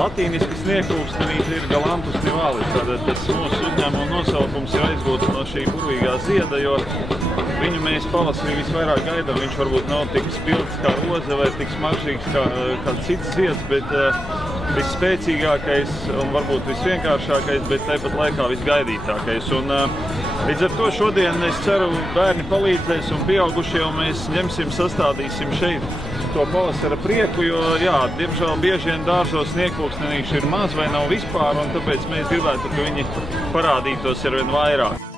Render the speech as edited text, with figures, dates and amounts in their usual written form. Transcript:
Latīniski sniegpulkstenīte ir Galanthus nivalis. Tātad tas mūsu uzņēmuma nosaukums ir aizgūts no šī burvīgā zieda, jo viņu mēs pavasarī visvairāk gaidām. Viņš varbūt nav tik spilgts kā roze vai tik smaržīgs kā cits zieds, bet visspēcīgākais un varbūt visvienkāršākais, bet tāpat laikā visgaidītākais. Un, līdz ar to šodien, es ceru, bērni palīdzēs un pieaugušie, un mēs ņemsim, sastādīsim šeit to pavasara prieku, jo, jā, diemžēl bieži vien dārzos sniegpulkstenīši ir maz vai nav vispār, un tāpēc mēs gribētu, ka viņi parādītos arvien vairāk.